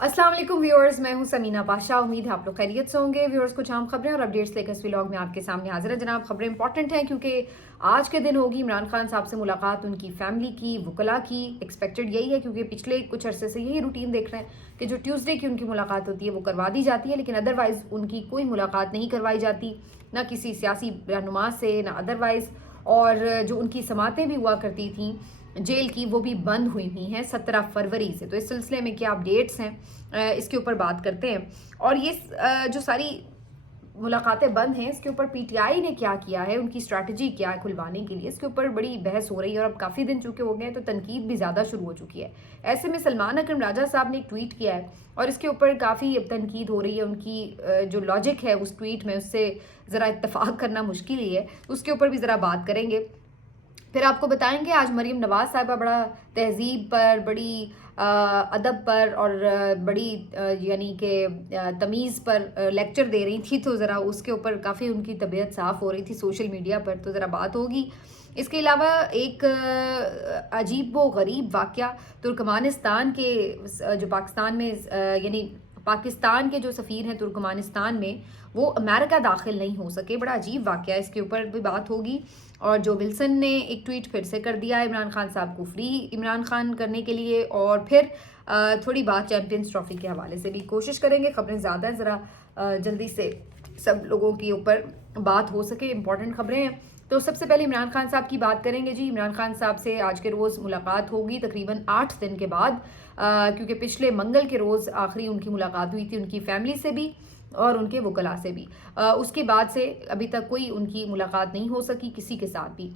अस्सलाम वालेकुम व्यूअर्स, मैं हूं समीना पाशा। उम्मीद है आप लोग खैरियत से होंगे। व्यूअर्स, कुछ आम खबरें और अपडेट्स लेकर इस व्लॉग में आपके सामने हाजिर है। जनाब, खबरें इंपॉर्टेंट हैं क्योंकि आज के दिन होगी इमरान खान साहब से मुलाकात, उनकी फैमिली की, वकला की। एक्सपेक्टेड यही है क्योंकि पिछले कुछ अरसे से यही रूटीन देख रहे हैं कि जो ट्यूसडे की उनकी मुलाकात होती है वो करवा दी जाती है, लेकिन अदरवाइज़ उनकी कोई मुलाकात नहीं करवाई जाती, ना किसी सियासी रहनुमा से, ना अदरवाइज़। और जो उनकी समातें भी हुआ करती थी जेल की, वो भी बंद हुई हैं 17 फरवरी से। तो इस सिलसिले में क्या अपडेट्स हैं, इसके ऊपर बात करते हैं। और ये जो सारी मुलाकातें बंद हैं, इसके ऊपर पीटीआई ने क्या किया है, उनकी स्ट्रैटेजी क्या है खुलवाने के लिए, इसके ऊपर बड़ी बहस हो रही है। और अब काफ़ी दिन चुके हो गए हैं तो तनकीद भी ज़्यादा शुरू हो चुकी है। ऐसे में सलमान अकरम राजा साहब ने एक ट्वीट किया है और इसके ऊपर काफ़ी अब तनकीद हो रही है। उनकी जो लॉजिक है उस ट्वीट में, उससे ज़रा इत्तेफाक करना मुश्किल ही है। उसके ऊपर भी ज़रा बात करेंगे। फिर आपको बताएंगे आज मरीम नवाज साहिबा बड़ा तहजीब पर, बड़ी अदब पर और बड़ी यानी कि तमीज़ पर लेक्चर दे रही थी, तो ज़रा उसके ऊपर काफ़ी उनकी तबीयत साफ़ हो रही थी सोशल मीडिया पर, तो ज़रा बात होगी। इसके अलावा एक अजीब व गरीब वाक़या तुर्कमानिस्तान के, जो पाकिस्तान में यानी पाकिस्तान के जो सफ़ीर हैं तुर्कमानिस्तान में, वो अमेरिका दाखिल नहीं हो सके। बड़ा अजीब वाक़या, इसके ऊपर भी बात होगी। और जो विल्सन ने एक ट्वीट फिर से कर दिया इमरान खान साहब को फ्री इमरान खान करने के लिए। और फिर थोड़ी बात चैम्पियंस ट्रॉफी के हवाले से भी कोशिश करेंगे। खबरें ज़्यादा ज़रा जल्दी से सब लोगों के ऊपर बात हो सके, इंपॉर्टेंट खबरें हैं। तो सबसे पहले इमरान खान साहब की बात करेंगे जी। इमरान खान साहब से आज के रोज़ मुलाकात होगी तकरीबन 8 दिन के बाद, क्योंकि पिछले मंगल के रोज़ आखिरी उनकी मुलाकात हुई थी उनकी फैमिली से भी और उनके वकला से भी। उसके बाद से अभी तक कोई उनकी मुलाकात नहीं हो सकी किसी के साथ भी।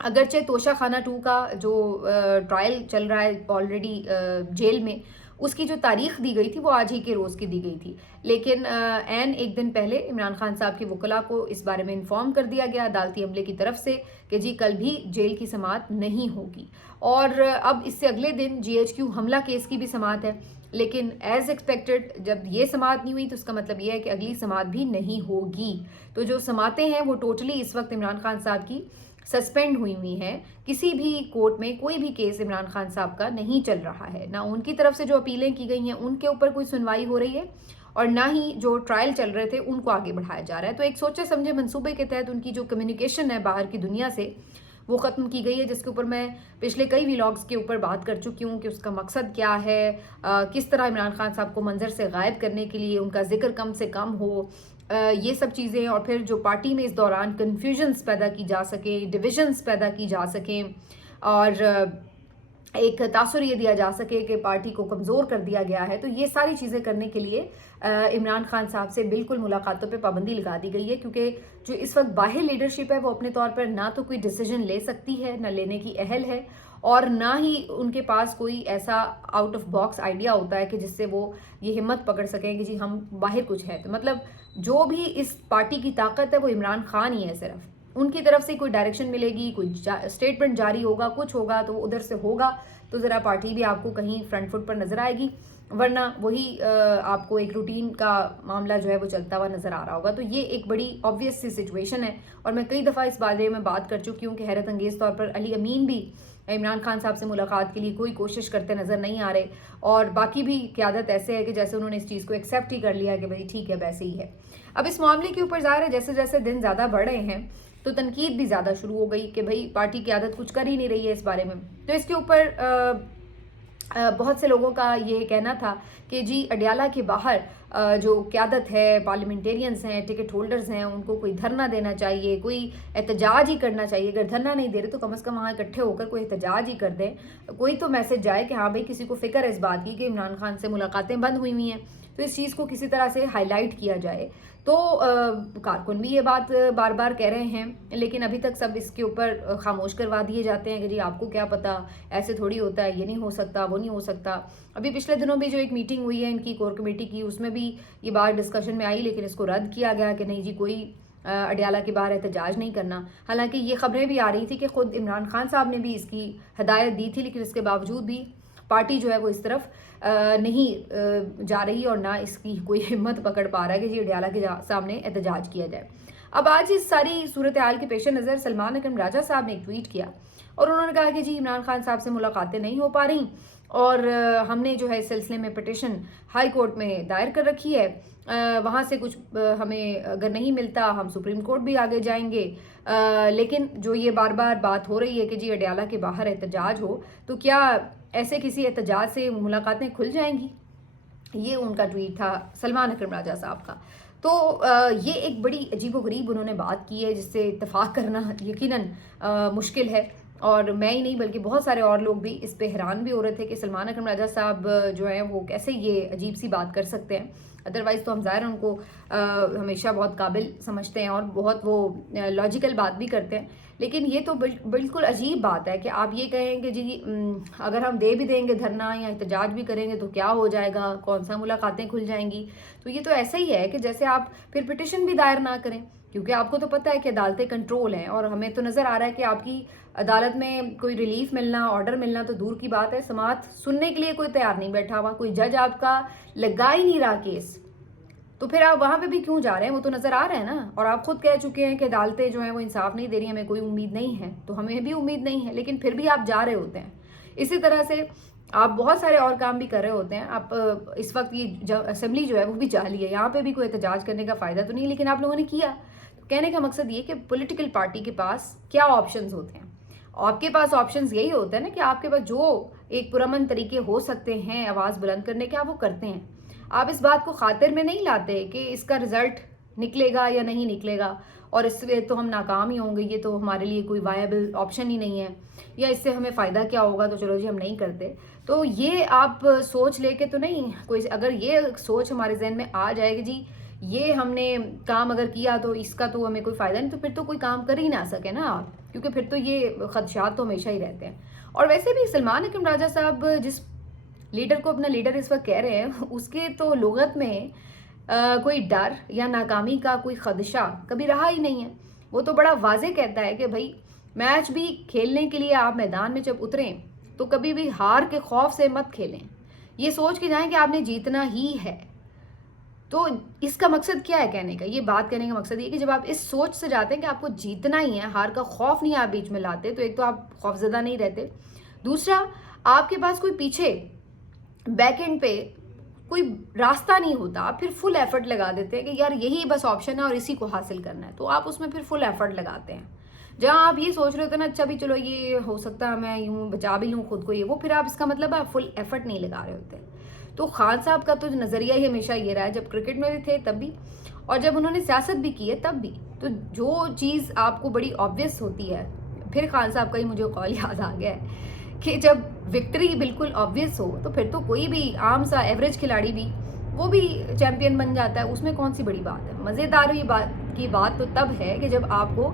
अगरचे तोशा खाना 2 का जो ट्रायल चल रहा है ऑलरेडी जेल में, उसकी जो तारीख दी गई थी वो आज ही के रोज़ की दी गई थी, लेकिन एन एक दिन पहले इमरान खान साहब के वकला को इस बारे में इन्फॉर्म कर दिया गया अदालती अमले की तरफ से कि जी कल भी जेल की समात नहीं होगी। और अब इससे अगले दिन GHQ हमला केस की भी समात है, लेकिन एज एक्सपेक्टेड जब ये समात नहीं हुई तो उसका मतलब ये है कि अगली समात भी नहीं होगी। तो जो समातें हैं वो टोटली इस वक्त इमरान खान साहब की सस्पेंड हुई हैं। किसी भी कोर्ट में कोई भी केस इमरान खान साहब का नहीं चल रहा है, ना उनकी तरफ से जो अपीलें की गई हैं उनके ऊपर कोई सुनवाई हो रही है, और ना ही जो ट्रायल चल रहे थे उनको आगे बढ़ाया जा रहा है। तो एक सोचे समझे मंसूबे के तहत उनकी जो कम्युनिकेशन है बाहर की दुनिया से वो ख़त्म की गई है, जिसके ऊपर मैं पिछले कई व्लॉग्स के ऊपर बात कर चुकी हूँ कि उसका मकसद क्या है, किस तरह इमरान खान साहब को मंजर से गायब करने के लिए उनका जिक्र कम से कम हो, ये सब चीज़ें। और फिर जो पार्टी में इस दौरान कन्फ्यूजन्स पैदा की जा सके, डिविजन्स पैदा की जा सकें, और एक तासुर ये दिया जा सके कि पार्टी को कमज़ोर कर दिया गया है, तो ये सारी चीज़ें करने के लिए इमरान खान साहब से बिल्कुल मुलाकातों पे पाबंदी लगा दी गई है। क्योंकि जो इस वक्त बाहर लीडरशिप है वो अपने तौर पर ना तो कोई डिसीजन ले सकती है, ना लेने की अहल है, और ना ही उनके पास कोई ऐसा आउट ऑफ बॉक्स आइडिया होता है कि जिससे वो ये हिम्मत पकड़ सकें कि जी हम बाहर कुछ है। तो मतलब जो भी इस पार्टी की ताकत है वो इमरान खान ही है। सिर्फ उनकी तरफ से कोई डायरेक्शन मिलेगी, कोई स्टेटमेंट जारी होगा, कुछ होगा तो उधर से होगा, तो ज़रा पार्टी भी आपको कहीं फ्रंट फुट पर नज़र आएगी, वरना वही आपको एक रूटीन का मामला जो है वो चलता हुआ नज़र आ रहा होगा। तो ये एक बड़ी ऑब्वियस सी सिचुएशन है, और मैं कई दफ़ा इस बारे में बात कर चुकी हूँ कि हैरत अंगेज़ तौर पर अली अमीन भी इमरान खान साहब से मुलाकात के लिए कोई कोशिश करते नज़र नहीं आ रहे, और बाकी भी क़यादत ऐसे है कि जैसे उन्होंने इस चीज़ को एक्सेप्ट ही कर लिया कि भाई ठीक है वैसे ही है। अब इस मामले के ऊपर ज़ाहिर है जैसे जैसे दिन ज़्यादा बढ़ रहे हैं तो तनकीद भी ज़्यादा शुरू हो गई कि भाई पार्टी की आदत कुछ कर ही नहीं रही है इस बारे में। तो इसके ऊपर बहुत से लोगों का ये कहना था कि जी अडियाला के बाहर जो क़यादत है, पार्लियामेंटेरियंस हैं, टिकट होल्डर्स हैं, उनको कोई धरना देना चाहिए, कोई एहतजाज ही करना चाहिए। अगर धरना नहीं दे रहे तो कम से कम वहाँ इकट्ठे होकर कोई एहतजाज ही कर दें, कोई तो मैसेज जाए कि हाँ भाई किसी को फ़िक्र है इस बात की कि इमरान खान से मुलाकातें बंद हुई हैं, तो इस चीज़ को किसी तरह से हाईलाइट किया जाए। तो कारकुन भी ये बात बार बार कह रहे हैं, लेकिन अभी तक सब इसके ऊपर खामोश करवा दिए जाते हैं कि जी आपको क्या पता, ऐसे थोड़ी होता है, ये नहीं हो सकता, वो नहीं हो सकता। अभी पिछले दिनों भी जो एक मीटिंग हुई है इनकी कोर कमेटी की, उसमें भी ये बात डिस्कशन में आई, लेकिन इसको रद्द किया गया कि नहीं जी कोई अडियाला के बाहर एहतजाज नहीं करना। हालांकि ये खबरें भी आ रही थी कि खुद इमरान खान साहब ने भी इसकी हदायत दी थी, लेकिन इसके बावजूद भी पार्टी जो है वो इस तरफ नहीं जा रही, और ना इसकी कोई हिम्मत पकड़ पा रहा है कि जी अडियाला के सामने एहतजाज किया जाए। अब आज इस सारी सूरत हाल के पेश नज़र सलमान अकरम राजा साहब ने एक ट्वीट किया, اور انہوں نے کہا کہ جی عمران خان صاحب سے ملاقاتیں نہیں ہو پا رہی اور ہم نے جو ہے اس سلسلے میں پٹیشن ہائی کورٹ میں دائر کر رکھی ہے، وہاں سے کچھ ہمیں اگر نہیں ملتا ہم سپریم کورٹ بھی آگے جائیں گے، لیکن جو یہ بار بار بات ہو رہی ہے کہ جی اڈیالہ کے باہر احتجاج ہو، تو کیا ایسے کسی احتجاج سے ملاقاتیں کھل جائیں گی؟ یہ ان کا ٹویٹ تھا سلمان اکرم راجہ صاحب کا۔ تو یہ ایک بڑی عجیب و غریب انہوں نے بات کی ہے جس سے اتفاق کرنا یقیناً مشکل ہے، اور میں ہی نہیں بلکہ بہت سارے اور لوگ بھی اس پہ حیران بھی ہو رہے تھے کہ سلمان اکرم راجہ صاحب جو ہیں وہ کیسے یہ عجیب سی بات کر سکتے ہیں۔ ادروائز تو ہم ظاہر ان کو ہمیشہ بہت قابل سمجھتے ہیں اور بہت وہ لاجیکل بات بھی کرتے ہیں، لیکن یہ تو بالکل عجیب بات ہے کہ آپ یہ کہیں کہ جی اگر ہم دے بھی دیں گے دھرنا یا احتجاج بھی کریں گے تو کیا ہو جائے گا، کون سا ملاقاتیں کھل جائیں گی؟ تو یہ تو ایسا ہی ہے کہ جیسے آپ پھر پٹیشن بھی دائر نہ کریں، کیونکہ آپ کو تو پتہ ہے کہ عدالتیں کنٹرول ہیں، اور ہمیں تو نظر آ رہا ہے کہ آپ کی عدالت میں کوئی ریلیف ملنا، آرڈر ملنا تو دور کی بات ہے، سماعت سننے کے لیے کوئی تیار نہیں بیٹھا ہوا، کوئی جج آپ کا لگا ہی نہیں رہا کیس، تو پھر آپ وہاں پہ بھی کیوں جا رہے ہیں؟ وہ تو نظر آ رہا ہے نا، اور آپ خود کہہ چکے ہیں کہ عدالتیں جو ہیں وہ انصاف نہیں دے رہی، ہمیں کوئی امید نہیں ہے، تو ہمیں بھی امید نہیں ہے، لیکن پھر بھی آپ جا رہے ہوتے ہیں۔ اسی طرح سے آپ بہت سارے اور کام بھی کر رہے ہوتے ہیں، آپ اس وقت یہ اسمبلی جو ہے وہ بھی جعلی ہے، یہاں پہ بھی کوئی احتجاج کرنے کا فائدہ تو نہیں، لیکن آپ لوگوں نے کیا۔ کہنے کا مقصد یہ کہ پولیٹیکل پارٹی کے پاس کیا آپشنز ہوتے ہیں؟ آپ کے پاس آپشنز یہی ہوتا ہے نا کہ آپ کے پاس جو ایک پرامن طریقے ہو سکتے ہیں آواز بلند کرنے کے، آپ وہ کرتے ہیں۔ آپ اس بات کو خاطر میں نہیں لاتے کہ اس کا رزلٹ نکلے گا یا نہیں نکلے گا، اور اس سے تو ہم ناکام ہی ہوں گے، یہ تو ہمارے لیے کوئی وائبل آپشن ہی نہیں ہے، یا اس سے ہمیں فائدہ کیا ہوگا، تو چلو جی ہم نہیں کرتے۔ تو یہ آپ سوچ لے کے تو نہیں، کوئی اگر یہ سوچ ہمارے ذہن میں آ جائے کہ جی یہ ہم نے کام اگر کیا تو اس کا تو ہمیں کوئی فائدہ نہیں، تو پھر تو کوئی کام کر ہی نہ سکے نا آپ، کیونکہ پھر تو یہ خدشات تو ہمیشہ ہی رہتے ہیں۔ اور ویسے بھی سلمان اکرم راجہ صاحب جس لیڈر کو اپنا لیڈر اس وقت کہہ رہے ہیں، اس کے تو لغت میں کوئی ڈر یا ناکامی کا کوئی خدشہ کبھی رہا ہی نہیں ہے۔ وہ تو بڑا واضح کہتا ہے کہ بھائی میچ بھی کھیلنے کے لیے آپ میدان میں جب اتریں تو کبھی بھی ہار کے خوف سے مت کھیلیں، یہ سوچ کے جائیں کہ آپ نے جیتنا ہی ہے۔ تو اس کا مقصد کیا ہے کہنے کا؟ یہ بات کہنے کا مقصد یہ کہ جب آپ اس سوچ سے جاتے ہیں کہ آپ کو جیتنا ہی ہے، ہار کا خوف نہیں آپ بیچ میں لاتے، تو ایک تو آپ خوفزدہ نہیں رہتے، دوسرا آپ کے پاس کوئی پیچھے بیک اینڈ پہ کوئی راستہ نہیں ہوتا، آپ پھر فل ایفرٹ لگا دیتے ہیں کہ یار یہی بس آپشن ہے اور اسی کو حاصل کرنا ہے، تو آپ اس میں پھر فل ایفرٹ لگاتے ہیں۔ جہاں آپ یہ سوچ رہے ہوتے ہیں نا اچھا بھی چلو یہ ہو سکتا ہے میں یوں بچا بھی لوں خود کو، یہ وہ، پھر آپ اس کا مطلب آپ فل ایفرٹ نہیں لگا رہے ہوتے۔ تو خان صاحب کا تو نظریہ ہی ہمیشہ یہ رہا ہے، جب کرکٹ میں بھی تھے تب بھی، اور جب انہوں نے سیاست بھی کی ہے تب بھی، تو جو چیز آپ کو بڑی آبویس ہوتی ہے، پھر خان صاحب کا ہی مجھے قول یاد آ گیا ہے کہ جب وکٹری بالکل آبویس ہو تو پھر تو کوئی بھی عام سا ایوریج کھلاڑی بھی وہ بھی چیمپئن بن جاتا ہے، اس میں کون سی بڑی بات ہے۔ مزیدار کی بات تو تب ہے کہ جب آپ کو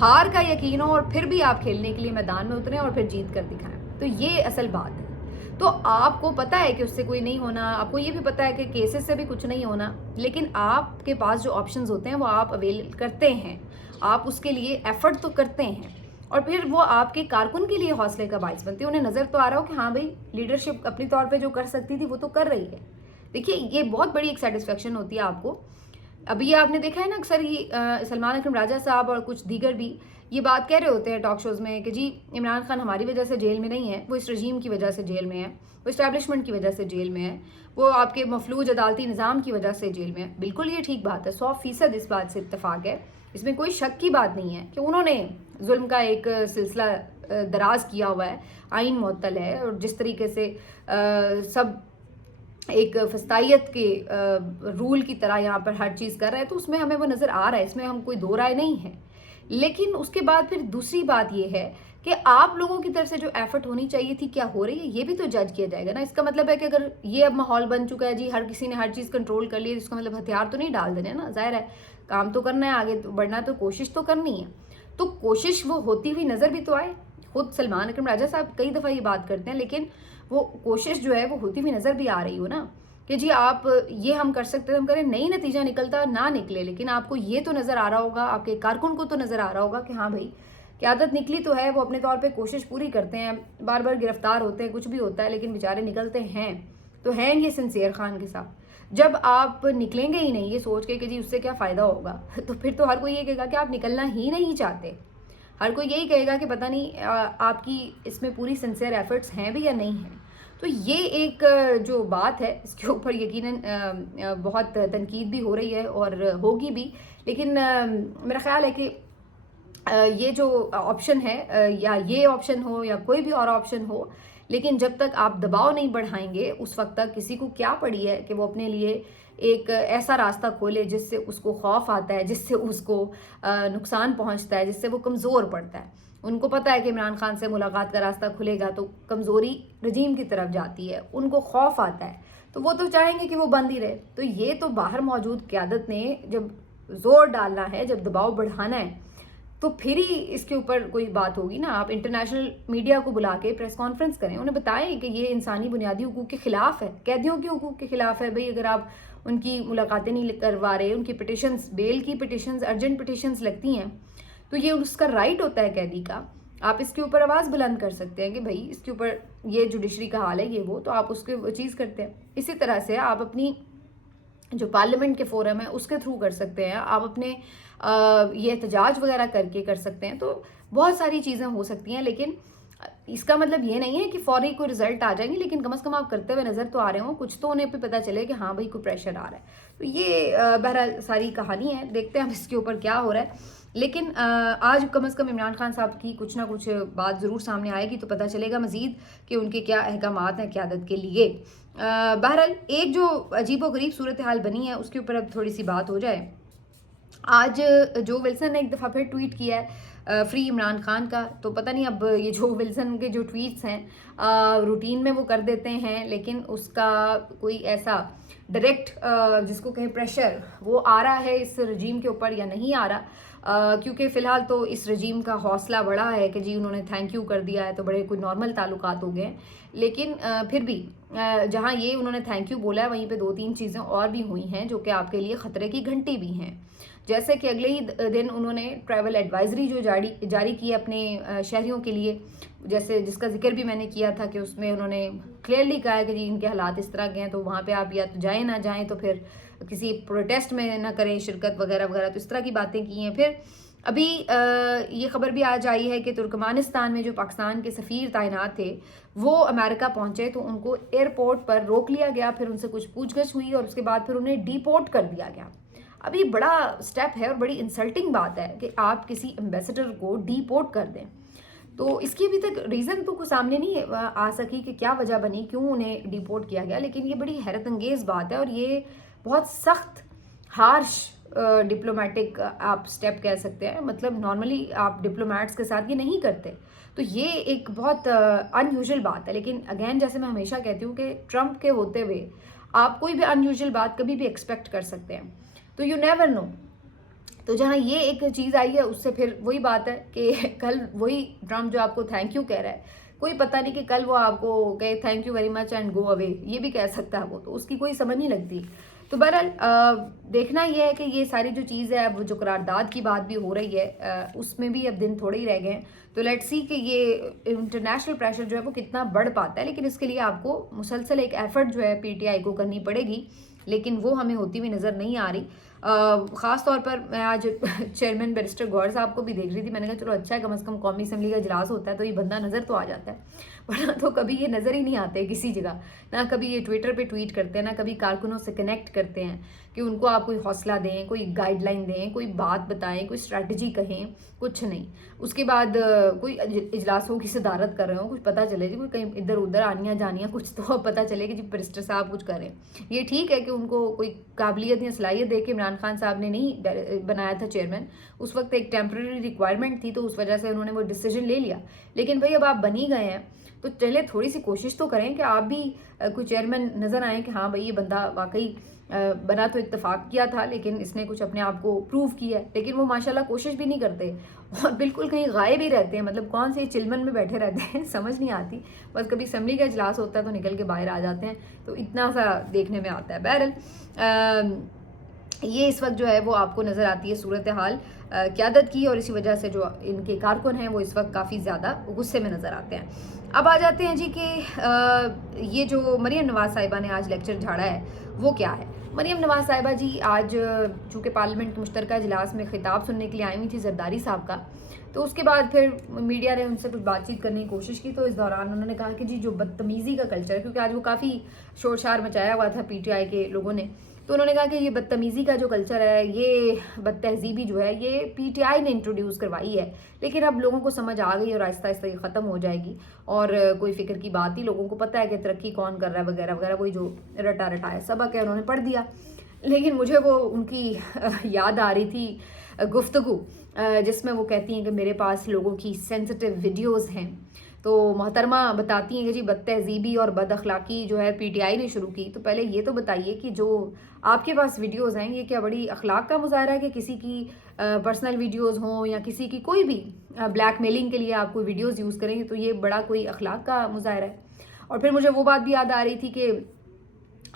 ہار کا یقین ہو اور پھر بھی آپ کھیلنے کے لیے میدان میں اتریں اور پھر جیت کر دکھائیں، تو یہ اصل بات ہے۔ تو آپ کو پتہ ہے کہ اس سے کوئی نہیں ہونا، آپ کو یہ بھی پتہ ہے کہ کیسز سے بھی کچھ نہیں ہونا، لیکن آپ کے پاس جو آپشنز ہوتے ہیں وہ آپ اویل کرتے ہیں، آپ اس کے لیے ایفرٹ تو کرتے ہیں، اور پھر وہ آپ کے کارکن کے لیے حوصلے کا باعث بنتی ہے، انہیں نظر تو آ رہا ہو کہ ہاں بھائی لیڈرشپ اپنی طور پہ جو کر سکتی تھی وہ تو کر رہی ہے۔ دیکھیے یہ بہت بڑی ایک سیٹسفیکشن ہوتی ہے آپ کو۔ ابھی آپ نے دیکھا ہے نا اکثر ہی سلمان اکرم راجہ صاحب اور کچھ دیگر بھی یہ بات کہہ رہے ہوتے ہیں ٹاک شوز میں کہ جی عمران خان ہماری وجہ سے جیل میں نہیں ہے، وہ اس رجیم کی وجہ سے جیل میں ہے، وہ اسٹیبلشمنٹ کی وجہ سے جیل میں ہے، وہ آپ کے مفلوج عدالتی نظام کی وجہ سے جیل میں ہے۔ بالکل یہ ٹھیک بات ہے، 100% اس بات سے اتفاق ہے، اس میں کوئی شک کی بات نہیں ہے کہ انہوں نے ظلم کا ایک سلسلہ دراز کیا ہوا ہے، آئین معطل ہے، اور جس طریقے سے سب ایک فسطائیت کے رول کی طرح یہاں پر ہر چیز کر رہے ہیں، تو اس میں ہمیں وہ نظر آ رہا ہے، اس میں ہم کوئی دو رائے نہیں ہے۔ لیکن اس کے بعد پھر دوسری بات یہ ہے کہ آپ لوگوں کی طرف سے جو ایفرٹ ہونی چاہیے تھی کیا ہو رہی ہے، یہ بھی تو جج کیا جائے گا نا۔ اس کا مطلب ہے کہ اگر یہ اب ماحول بن چکا ہے جی ہر کسی نے ہر چیز کنٹرول کر لی، اس کا مطلب ہتھیار تو نہیں ڈال دینے نا، ظاہر ہے کام تو کرنا ہے، آگے بڑھنا، تو کوشش تو کرنی ہے، تو کوشش وہ ہوتی ہوئی نظر بھی تو آئے۔ خود سلمان اکرم راجہ صاحب کئی دفعہ یہ بات کرتے ہیں، لیکن وہ کوشش جو ہے وہ ہوتی ہوئی نظر بھی آ رہی ہو نا کہ جی آپ یہ ہم کر سکتے ہیں، ہم کریں، نہیں نتیجہ نکلتا نہ نکلے، لیکن آپ کو یہ تو نظر آ رہا ہوگا، آپ کے کارکن کو تو نظر آ رہا ہوگا کہ ہاں بھائی قیادت نکلی تو ہے، وہ اپنے طور پہ کوشش پوری کرتے ہیں، بار بار گرفتار ہوتے ہیں، کچھ بھی ہوتا ہے، لیکن بیچارے نکلتے ہیں، تو ہیں یہ سنسیئر خان کے ساتھ۔ جب آپ نکلیں گے ہی نہیں یہ سوچ کے کہ جی اس سے کیا فائدہ ہوگا، تو پھر تو ہر کوئی یہ کہے گا کہ آپ نکلنا ہی نہیں چاہتے، ہر کوئی یہی کہے گا کہ پتہ نہیں آپ کی اس میں پوری سنسیئر ایفرٹس ہیں بھی یا نہیں ہیں. تو یہ ایک جو بات ہے اس کے اوپر یقیناً بہت تنقید بھی ہو رہی ہے اور ہوگی بھی، لیکن میرا خیال ہے کہ یہ جو آپشن ہے یا یہ آپشن ہو یا کوئی بھی اور آپشن ہو، لیکن جب تک آپ دباؤ نہیں بڑھائیں گے اس وقت تک کسی کو کیا پڑی ہے کہ وہ اپنے لیے ایک ایسا راستہ کھولے جس سے اس کو خوف آتا ہے، جس سے اس کو نقصان پہنچتا ہے، جس سے وہ کمزور پڑتا ہے. ان کو پتہ ہے کہ عمران خان سے ملاقات کا راستہ کھلے گا تو کمزوری رجیم کی طرف جاتی ہے، ان کو خوف آتا ہے تو وہ تو چاہیں گے کہ وہ بند ہی رہے. تو یہ تو باہر موجود قیادت نے جب زور ڈالنا ہے، جب دباؤ بڑھانا ہے تو پھر ہی اس کے اوپر کوئی بات ہوگی نا. آپ انٹرنیشنل میڈیا کو بلا کے پریس کانفرنس کریں، انہیں بتائیں کہ یہ انسانی بنیادی حقوق کے خلاف ہے، قیدیوں کے حقوق کے خلاف ہے. بھئی اگر آپ ان کی ملاقاتیں نہیں کروا رہے، ان کی پٹیشنز، بیل کی پٹیشنز، ارجنٹ پٹیشنز لگتی ہیں تو یہ اس کا رائٹ ہوتا ہے قیدی کا. آپ اس کے اوپر آواز بلند کر سکتے ہیں کہ بھئی اس کے اوپر یہ جوڈیشری کا حال ہے، یہ وہ، تو آپ اس کے وہ چیز کرتے ہیں. اسی طرح سے آپ اپنی جو پارلیمنٹ کے فورم ہے اس کے تھرو کر سکتے ہیں، آپ اپنے یہ احتجاج وغیرہ کر کے کر سکتے ہیں. تو بہت ساری چیزیں ہو سکتی ہیں، لیکن اس کا مطلب یہ نہیں ہے کہ فوری کوئی رزلٹ آ جائیں گے، لیکن کم از کم آپ کرتے ہوئے نظر تو آ رہے ہوں، کچھ تو انہیں پہ پتہ چلے کہ ہاں بھائی کوئی پریشر آ رہا ہے. تو یہ بہرحال ساری کہانی ہے، دیکھتے ہیں اب اس کے اوپر کیا ہو رہا ہے. لیکن آج کم از کم عمران خان صاحب کی کچھ نہ کچھ بات ضرور سامنے آئے گی تو پتہ چلے گا مزید کہ ان کے کیا احکامات ہیں قیادت کے لیے. بہرحال ایک جو عجیب و غریب صورتحال بنی ہے اس کے اوپر اب تھوڑی سی بات ہو جائے. آج جو ولسن نے ایک دفعہ پھر ٹویٹ کیا ہے فری عمران خان کا، تو پتہ نہیں اب یہ جو ولسن کے جو ٹویٹس ہیں روٹین میں وہ کر دیتے ہیں، لیکن اس کا کوئی ایسا ڈائریکٹ جس کو کہیں پریشر وہ آ رہا ہے اس رجیم کے اوپر یا نہیں آ رہا، کیونکہ فی الحال تو اس رجیم کا حوصلہ بڑا ہے کہ جی انہوں نے تھینک یو کر دیا ہے تو بڑے کوئی نارمل تعلقات ہو گئے ہیں. لیکن پھر بھی جہاں یہ انہوں نے تھینک یو بولا ہے وہیں پہ 2-3 چیزیں اور بھی ہوئی ہیں جو کہ آپ کے لیے خطرے کی گھنٹی بھی ہیں. جیسے کہ اگلے ہی دن انہوں نے ٹریول ایڈوائزری جو جاری کی اپنے شہریوں کے لیے، جیسے جس کا ذکر بھی میں نے کیا تھا کہ اس میں انہوں نے کلیئرلی کہا ہے کہ جی ان کے حالات اس طرح کے ہیں تو وہاں پہ آپ یا تو جائیں نہ جائیں تو پھر کسی پروٹیسٹ میں نہ کریں شرکت وغیرہ وغیرہ. تو اس طرح کی باتیں کی ہیں. پھر ابھی یہ خبر بھی آج آئی ہے کہ ترکمانستان میں جو پاکستان کے سفیر تعینات تھے وہ امریکہ پہنچے تو ان کو ایئرپورٹ پر روک لیا گیا، پھر ان سے کچھ پوچھ گچھ ہوئی اور اس کے بعد پھر انہیں ڈیپورٹ کر دیا گیا. ابھی بڑا سٹیپ ہے اور بڑی انسلٹنگ بات ہے کہ آپ کسی ایمبیسڈر کو ڈیپورٹ کر دیں. تو اس کی ابھی تک ریزن تو کوئی سامنے نہیں آ سکی کہ کیا وجہ بنی، کیوں انہیں ڈیپورٹ کیا گیا. لیکن یہ بڑی حیرت انگیز بات ہے اور یہ بہت سخت ہارش ڈپلومیٹک آپ سٹیپ کہہ سکتے ہیں. مطلب نارملی آپ ڈپلومیٹس کے ساتھ یہ نہیں کرتے، تو یہ ایک بہت ان یوزول بات ہے. لیکن اگین جیسے میں ہمیشہ کہتی ہوں کہ ٹرمپ کے ہوتے ہوئے آپ کوئی بھی ان یوزول بات کبھی بھی ایکسپیکٹ کر سکتے ہیں، تو یو نیور نو. تو جہاں یہ ایک چیز آئی ہے اس سے پھر وہی بات ہے کہ کل وہی ٹرمپ جو آپ کو تھینک یو کہہ رہا ہے، کوئی پتہ نہیں کہ کل وہ آپ کو کہے thank you very much and go away, یہ بھی کہہ سکتا ہے وہ، تو اس کی کوئی سمجھ نہیں لگتی. تو بہرحال دیکھنا یہ ہے کہ یہ ساری جو چیز ہے اب جو قرارداد کی بات بھی ہو رہی ہے اس میں بھی اب دن تھوڑے ہی رہ گئے ہیں. تو لیٹ سی کہ یہ انٹرنیشنل پریشر جو ہے وہ کتنا بڑھ پاتا ہے. لیکن اس کے لیے آپ کو مسلسل ایک ایفرٹ جو ہے پی ٹی آئی کو کرنی پڑے گی، لیکن وہ ہمیں ہوتی ہوئی نظر نہیں آ رہی. خاص طور پر میں آج چیئرمین بیرسٹر گوہر صاحب کو بھی دیکھ رہی تھی، میں نے کہا چلو اچھا ہے کم از کم قومی اسمبلی کا اجلاس ہوتا ہے تو یہ بندہ نظر تو آ جاتا ہے، ورنہ تو کبھی یہ نظر ہی نہیں آتے کسی جگہ. نہ کبھی یہ ٹویٹر پہ ٹویٹ کرتے ہیں، نہ کبھی کارکنوں سے کنیکٹ کرتے ہیں کہ ان کو آپ کوئی حوصلہ دیں، کوئی گائیڈ لائن دیں، کوئی بات بتائیں، کوئی اسٹریٹجی کہیں، کچھ نہیں. اس کے بعد کوئی اجلاسوں کی صدارت کر رہے ہوں، کچھ پتہ چلے جی کوئی کہیں ادھر ادھر آنیاں جانیاں کچھ تو پتہ چلے کہ جی بیرسٹر صاحب کچھ کریں. یہ ٹھیک ہے کہ ان کو کوئی قابلیت یا صلاحیت دے کے عمران خان صاحب نے نہیں بنایا تھا چیئرمین، اس وقت ایک ٹیمپرری ریکوائرمنٹ تھی تو اس وجہ سے انہوں نے وہ ڈیسیجن لے لیا. لیکن بھائی اب آپ بنی گئے ہیں تو چلے تھوڑی سی کوشش تو کریں کہ آپ بھی کوئی چیئرمین نظر آئیں کہ ہاں بھائی یہ بندہ واقعی بنا تو اتفاق کیا تھا لیکن اس نے کچھ اپنے آپ کو پروو کیا ہے. لیکن وہ ماشاءاللہ کوشش بھی نہیں کرتے اور بالکل کہیں غائب ہی رہتے ہیں. مطلب کون سے چلمن میں بیٹھے رہتے ہیں سمجھ نہیں آتی. بس کبھی اسمبلی کا اجلاس ہوتا ہے تو نکل کے باہر آ جاتے ہیں، تو اتنا سا دیکھنے میں آتا ہے. بہرحال یہ اس وقت جو ہے وہ آپ کو نظر آتی ہے صورتحال قیادت کی، اور اسی وجہ سے جو ان کے کارکن ہیں وہ اس وقت کافی زیادہ غصے میں نظر آتے ہیں. अब आ जाते हैं जी कि ये जो मरीम नवाज़ साहिबा ने आज लेक्चर झाड़ा है वो क्या है। मरीम नवाज़ साहिबा जी आज चूँकि पार्लियामेंट मुश्तरका इजलास में खिताब सुनने के लिए आई हुई थी जरदारी साहब का, तो उसके बाद फिर मीडिया ने उनसे कुछ बातचीत करने की कोशिश की, तो इस दौरान उन्होंने कहा कि जी जो बदतमीज़ी का कल्चर है, क्योंकि आज वो काफ़ी शोर शार मचाया हुआ था पीटीआई के लोगों ने, तो उन्होंने कहा कि ये बदतमीज़ी का जो कल्चर है, ये बदतहजीबी जो है, ये पीटीआई ने इंट्रोड्यूस करवाई है, लेकिन अब लोगों को समझ आ गई और आहिस्ता आहिस्ता ये ख़त्म हो जाएगी और कोई फ़िक्र की बात ही, लोगों को पता है कि तरक्की कौन कर रहा है वगैरह वगैरह, वही जो रटा रटाया सबक है उन्होंने पढ़ दिया। लेकिन मुझे वो उनकी याद आ रही थी गुफ्तगू, जिसमें वो कहती हैं कि मेरे पास लोगों की सेंसिटिव वीडियोस हैं। तो मोहतरमा बताती हैं कि जी बदतहजीबी और बद अखलाकी जो है पीटीआई ने शुरू की, तो पहले ये तो बताइए कि जो आपके पास वीडियोस हैं ये क्या बड़ी अखलाक का मुजाहरा है कि किसी की पर्सनल वीडियोस हों या किसी की कोई भी ब्लैकमेलिंग के लिए आप कोई वीडियोस यूज़ करेंगे, तो ये बड़ा कोई अखलाक का मुजाहरा है। और फिर मुझे वो बात भी याद आ रही थी कि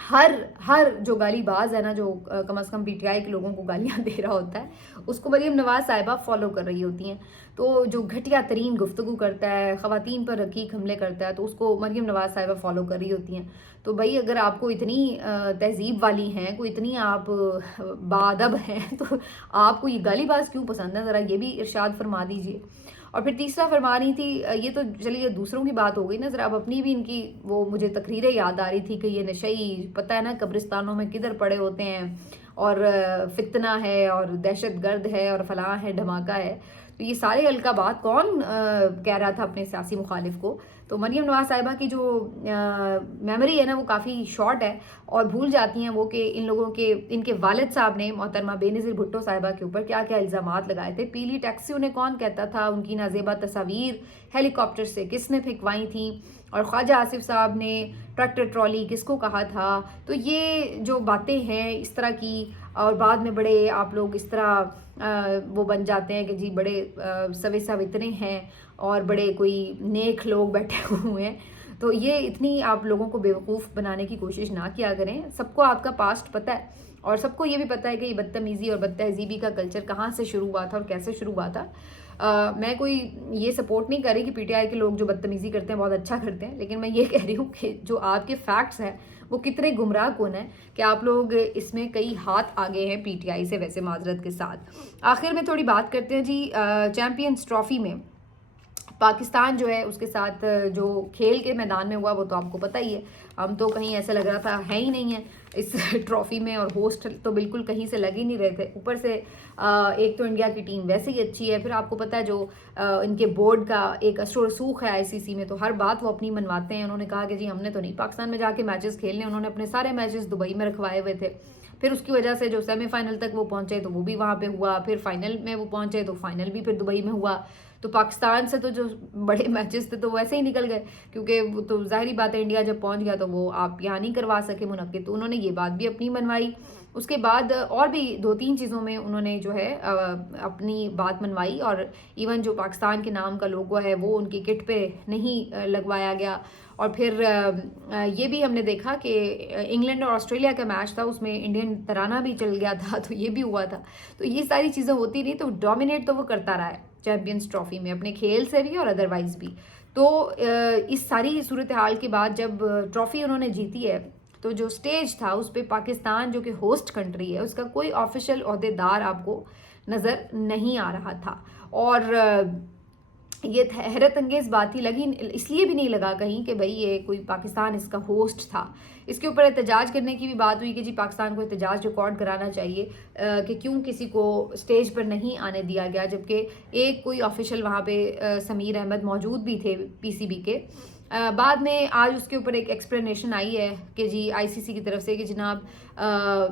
हर जो गालीबाज है ना, जो कम से कम पीटीआई के लोगों को गालियां दे रहा होता है, उसको मरीम नवाज साहिबा फॉलो कर रही होती हैं। तो जो घटिया तरीन गुफ्तगू करता है, ख़वातीन पर रकीक हमले करता है, तो उसको मरीम नवाज साहिबा फॉलो कर रही होती हैं। तो भाई अगर आपको इतनी तहजीब वाली हैं, कोई इतनी आप बाअदब हैं, तो आपको ये गालीबाज क्यों पसंद है, ज़रा ये भी इरशाद फरमा दीजिए। और फिर तीसरा फरमा रही थी, ये तो चलिए दूसरों की बात हो गई ना, ज़रा अब अपनी भी इनकी वो मुझे तकरीरें याद आ रही थी कि ये नशई पता है ना कब्रिस्तानों में किधर पड़े होते हैं और फितना है और दहशत गर्द है और फलां है धमाका है। तो ये सारे अलकाबात कौन कह रहा था अपने सियासी मुखालिफ को। तो मरीम नवाज साहिबा की जो मेमोरी है ना वो काफ़ी शॉर्ट है और भूल जाती हैं वो कि इन लोगों के इनके वालिद साहब ने मोहतरमा बेनज़ीर भुट्टो साहिबा के ऊपर क्या क्या इल्ज़ामात लगाए थे। पीली टैक्सी उन्हें कौन कहता था, उनकी नाजेबा तस्वीर हेलीकॉप्टर से किसने फेंकवाई थी, और ख्वाजा आसिफ साहब ने ट्रैक्टर ट्रॉली किसको कहा था। तो ये जो बातें हैं इस तरह की, और बाद में बड़े आप लोग इस तरह वो बन जाते हैं कि जी बड़े सवे सवितरे हैं और बड़े कोई नेक लोग बैठे हुए हैं। तो ये इतनी आप लोगों को बेवकूफ़ बनाने की कोशिश ना किया करें। सबको आपका पास्ट पता है और सबको ये भी पता है कि ये बदतमीज़ी और बदतहजीबी का कल्चर कहाँ से शुरू हुआ था और कैसे शुरू हुआ था। मैं कोई ये सपोर्ट नहीं कर रही कि पीटीआई के लोग जो बदतमीज़ी करते हैं बहुत अच्छा करते हैं, लेकिन मैं ये कह रही हूँ कि जो आपके फैक्ट्स हैं वो कितने गुमराह कौन है कि आप लोग इसमें कई हाथ आगे हैं पीटीआई से, वैसे माजरत के साथ। आखिर में थोड़ी बात करते हैं जी चैम्पियंस ट्रॉफ़ी में पाकिस्तान जो है उसके साथ जो खेल के मैदान में हुआ वो तो आपको पता ही है। हम तो कहीं ऐसा लग रहा था है ही नहीं है इस ट्रॉफ़ी में, और होस्ट तो बिल्कुल कहीं से लग ही नहीं रहे थे। ऊपर से एक तो इंडिया की टीम वैसे ही अच्छी है, फिर आपको पता है जो इनके बोर्ड का एक असर रसूख है आईसीसी में, तो हर बात वो अपनी मनवाते हैं। उन्होंने कहा कि जी हमने तो नहीं पाकिस्तान में जाके मैचेस खेलने, उन्होंने अपने सारे मैचेस दुबई में रखवाए हुए थे। फिर उसकी वजह से जो सेमीफाइनल तक वो पहुंचे तो वो भी वहाँ पे हुआ, फिर फाइनल में वो पहुंचे तो फाइनल भी फिर दुबई में हुआ। तो पाकिस्तान से तो जो बड़े मैचेस थे तो वैसे ही निकल गए, क्योंकि वो तो ज़ाहिरी बात है इंडिया जब पहुंच गया तो वो आप यहाँ नहीं करवा सके मुनक्किद। तो उन्होंने ये बात भी अपनी मनवाई। उसके बाद और भी 2-3 चीज़ों में उन्होंने जो है अपनी बात मनवाई, और इवन जो पाकिस्तान के नाम का लोगो है वो उनकी किट पे नहीं लगवाया गया। और फिर ये भी हमने देखा कि इंग्लैंड और ऑस्ट्रेलिया का मैच था, उसमें इंडियन तराना भी चल गया था, तो ये भी हुआ था। तो ये सारी चीज़ें होती रही, तो डोमिनेट तो वो करता रहा है चैम्पियंस ट्रॉफ़ी में अपने खेल से भी और अदरवाइज़ भी। तो इस सारी सूरत हाल के बाद जब ट्रॉफ़ी उन्होंने जीती है तो जो स्टेज था उस पर पाकिस्तान जो कि होस्ट कंट्री है उसका कोई ऑफिशियल ओहदेदार आपको नज़र नहीं आ रहा था। और ये हैरत अंगेज़ बात ही लगी, इसलिए भी नहीं लगा कहीं कि भाई ये कोई पाकिस्तान इसका होस्ट था। इसके ऊपर एहतजाज करने की भी बात हुई कि जी पाकिस्तान को एहतजाज रिकॉर्ड कराना चाहिए कि क्यों किसी को स्टेज पर नहीं आने दिया गया, जबकि एक कोई ऑफिशियल वहाँ पे समीर अहमद मौजूद भी थे पीसीबी के। बाद में आज उसके ऊपर एक एक्सप्लेनेशन आई है कि जी आईसीसी की तरफ से कि जनाब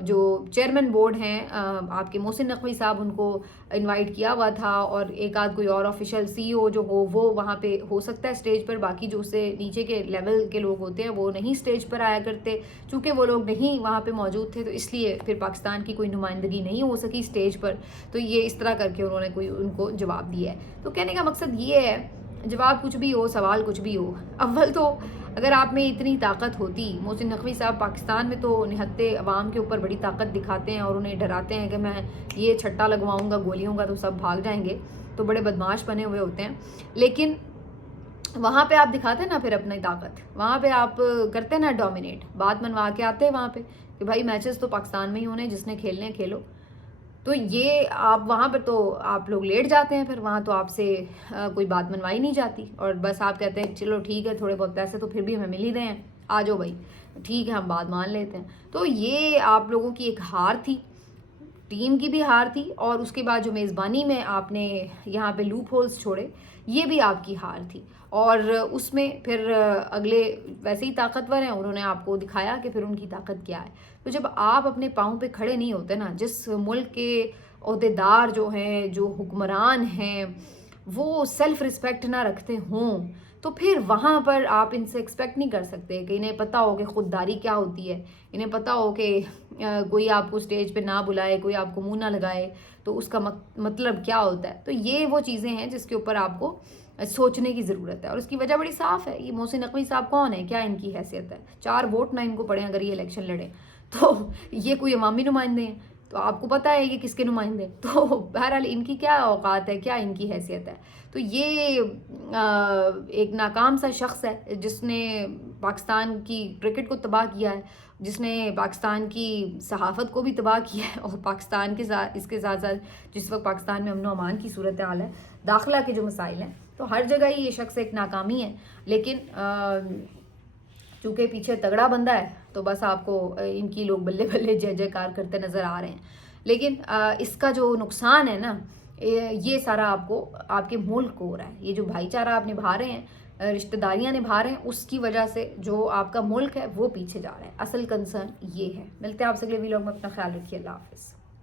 जो चेयरमैन बोर्ड हैं आपके मोहसिन नकवी साहब, उनको इनवाइट किया हुआ था, और एक आध कोई और ऑफिशियल सीईओ जो हो वो वहाँ पे हो सकता है स्टेज पर, बाकी जो उससे नीचे के लेवल के लोग होते हैं वो नहीं स्टेज पर आया करते। चूँकि वो लोग नहीं वहाँ पे मौजूद थे तो इसलिए फिर पाकिस्तान की कोई नुमाइंदगी नहीं हो सकी स्टेज पर। तो ये इस तरह करके उन्होंने कोई उनको जवाब दिया है। तो कहने का मकसद ये है, जवाब कुछ भी हो, सवाल कुछ भी हो, अव्वल तो अगर आप में इतनी ताकत होती, मोहसिन नकवी साहब पाकिस्तान में तो निहत्ते अवाम के ऊपर बड़ी ताकत दिखाते हैं और उन्हें डराते हैं कि मैं ये छट्टा लगवाऊंगा गोलियों का तो सब भाग जाएंगे, तो बड़े बदमाश बने हुए होते हैं। लेकिन वहाँ पे आप दिखाते ना फिर अपनी ताकत, वहाँ पे आप करते ना डोमिनेट, बात मनवा के आते हैं वहाँ पे कि भाई मैचेस तो पाकिस्तान में ही होने, जिसने खेलने हैं खेलो। तो ये आप वहाँ पर तो आप लोग लेट जाते हैं, फिर वहाँ तो आपसे कोई बात मनवाई नहीं जाती, और बस आप कहते हैं चलो ठीक है, थोड़े बहुत पैसे तो फिर भी हमें मिल ही रहे हैं, आ जाओ भाई ठीक है हम बात मान लेते हैं। तो ये आप लोगों की एक हार थी, टीम की भी हार थी, और उसके बाद जो मेज़बानी में आपने यहाँ पे लूप होल्स छोड़े, ये भी आपकी हार थी। और उसमें फिर अगले वैसे ही ताकतवर हैं, उन्होंने आपको दिखाया कि फिर उनकी ताकत क्या है। तो जब आप अपने पाँव पे खड़े नहीं होते ना, जिस मुल्क के ओहदेदार जो हैं, जो हुक्मरान हैं, वो सेल्फ रिस्पेक्ट ना रखते हों, तो फिर वहाँ पर आप इनसे एक्सपेक्ट नहीं कर सकते कि इन्हें पता हो कि ख़ुददारी क्या होती है, इन्हें पता हो कि कोई आपको स्टेज पे ना बुलाए, कोई आपको मुंह ना लगाए तो उसका मतलब क्या होता है। तो ये वो चीज़ें हैं जिसके ऊपर आपको सोचने की ज़रूरत है, और उसकी वजह बड़ी साफ़ है। ये मोहसिन नकवी साहब कौन है, क्या इनकी हैसियत है? 4 वोट ना इनको पड़े अगर ये इलेक्शन लड़े, तो ये कोई अवामी नुमाइंदे हैं? तो आपको पता है ये किसके नुमाइंदे, तो बहरहाल इनकी क्या औकात है, क्या इनकी हैसियत है। तो ये एक नाकाम सा शख्स है जिसने पाकिस्तान की क्रिकेट को तबाह किया है, जिसने पाकिस्तान की सहाफ़त को भी तबाह किया है, और पाकिस्तान के साथ इसके साथ साथ जिस वक्त पाकिस्तान में अमन व अमान की सूरत हाल है, दाखिला के जो मसाइल हैं, तो हर जगह ही ये शख्स एक नाकामी है। लेकिन चूँकि पीछे तगड़ा बंदा है तो बस आपको इनकी लोग बल्ले बल्ले जय जयकार करते नज़र आ रहे हैं। लेकिन इसका जो नुकसान है ना, ये सारा आपको आपके मुल्क को हो रहा है। ये जो भाईचारा आप निभा रहे हैं, रिश्तेदारियां निभा रहे हैं, उसकी वजह से जो आपका मुल्क है वो पीछे जा रहा है। असल कंसर्न ये है। मिलते हैं आपसे अगले वीडियो में, अपना ख्याल रखिए, अल्लाह हाफ़िज़।